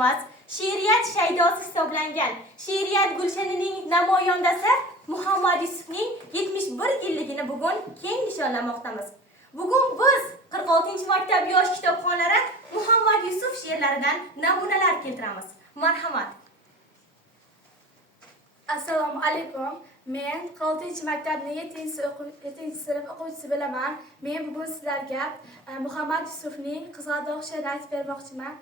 emas, she'riyat shaydosi hisoblangan She'riyat Gulshanining namoyandasi Muhammad Yusufning 71 yilligini bugun keng nishonlamoqdamiz. Bugun biz 46-maktab yosh kitobxonlari Muhammad Yusuf she'rlaridan namunalar keltiramiz. Marhamat. Assalomu alaykum. Men 46-maktabning 7-sinf o'quvchisi bo'laman. Men bugun sizlarga Muhammad Yusufning Qizg'aldoq she'rini aytib bermoqchiman.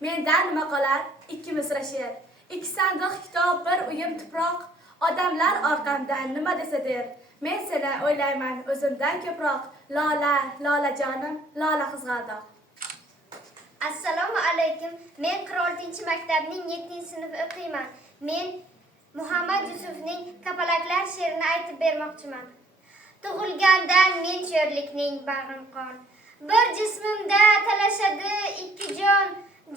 Mendan nima qolar? 2 misra she'r. 2 sandiq kitob, bir uyum tuproq. Odamlar orqamdan nima desa der. Men seni o'ylayman o'zimdan ko'proq. Lola, lolajonim, lola qizg'aldoq. Assalomu alaykum. Men 46-maktabning 7-sinf o'qiyman. Men Muhammad Yusufning Kapalaklar she'rini aytib bermoqchiman. Tug'ilgandan men sho'rlikning bag'rim qon. Bir jismimda talashadi 2 jon.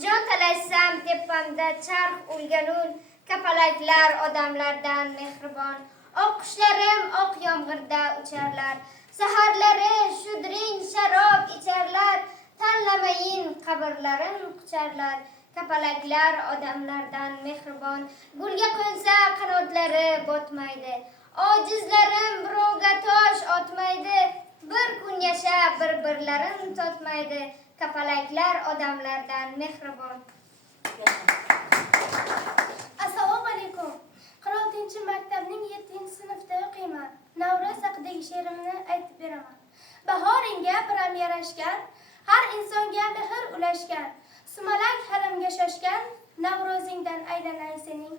Jon talashsam tepamda charx ulganun. Kapalaklar odamlardan mehribon. Oq qushlarim oq yomg'irda ucharlar. Saharlari shudring sharob icharlar. Tanlamayin qabrlarim qucharlar. Kapalaklar odamlardan mehribon. Gulga qo'nsa qanotlari botmaydi. Ojizlarim birovga tosh otmaydi. Bir kun yashab bir-birlarin totmaydi. Kapalaklar odamlardan mehribon. Assalomu alaykum. 46-maktabning 7-sinfda o'qiyman. Navro'z haqidagi she'rimni aytib beraman. Bahoringga biram yarashgan, har insonga mehr ulashgan. Sumalak haramga shoshgan, Navro'zingdan aylanay sening.